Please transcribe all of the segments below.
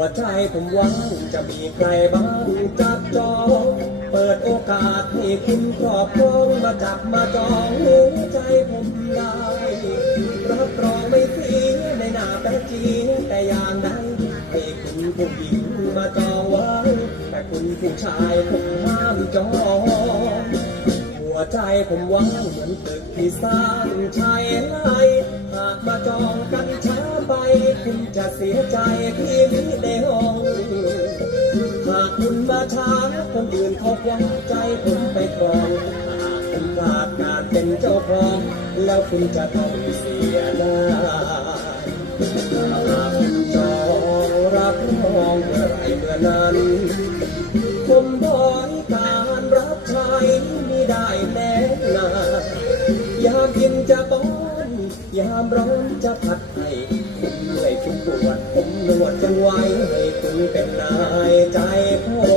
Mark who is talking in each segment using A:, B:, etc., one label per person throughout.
A: วใจผมหวังจะมีใครบ้างจับจองเปิดโอกาสให้คุณครอบครองมาจับมาจองหัวใจผมได้รับรองไม่เสียในหน้าแป๊จีแต่อย่างใดให้คุณผู้หญิงมาจองไว้แต่คุณผู้ชายผมห้ามจองหัวใจผมว่างเหมือนตึกที่สร้างชายไลหากมาจองกันช้าไปคุณจะเสียใจที่ อื่นเขาคว้าใจผมไปครองหากคุณพลาดการเป็นเจ้าของแล้วคุณจะต้องเสียหน้าหากคุณจองรับรองเมื่อไรเมื่อนั้นผมบริการรับใช้ไม่ได้แน่นายามกินจะป้อนยามร้อนจะผัดให้คุณเหนื่อยคุณปวดผมนวดจนไหวให้คุณเป็นนายใจผม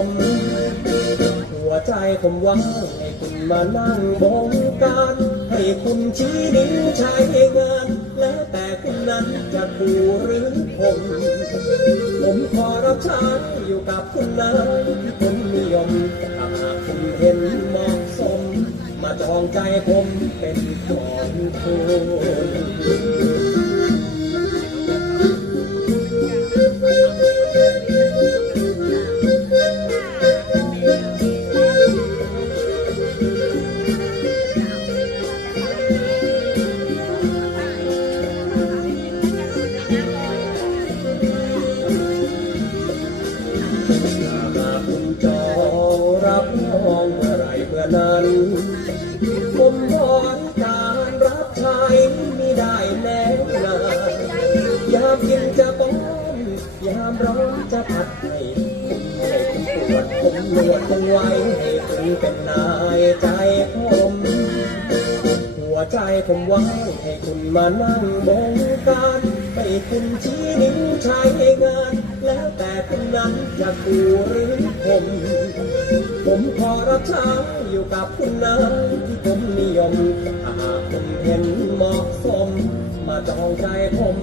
A: ผมวังให้คุณมานั่งบงการ ให้คุณชี้นิ้วใช้งาน แล้วแต่คุณนั้นจะคูหรือผม ผมขอรับใช้อยู่กับคุณนั้นที่ผมนิยมถ้าหากคุณเห็นเหมาะสม มาจองใจผมเป็นของคุณ ยามร้อนจะผัดให้คุณให้คุณปวดผมนวดคงไว้ให้คุณเป็นนายใจผมหัวใจผมหวังให้คุณมานั่งบงการให้คุณชี้นิ้วใช้งาน แล้วแต่คุณนั้นจะกูหรือผมผมขอรับใช้อยู่กับคุณนั้นที่ผมนิยมถ้าหากคุณเห็นเหมาะสม มาจองใจผม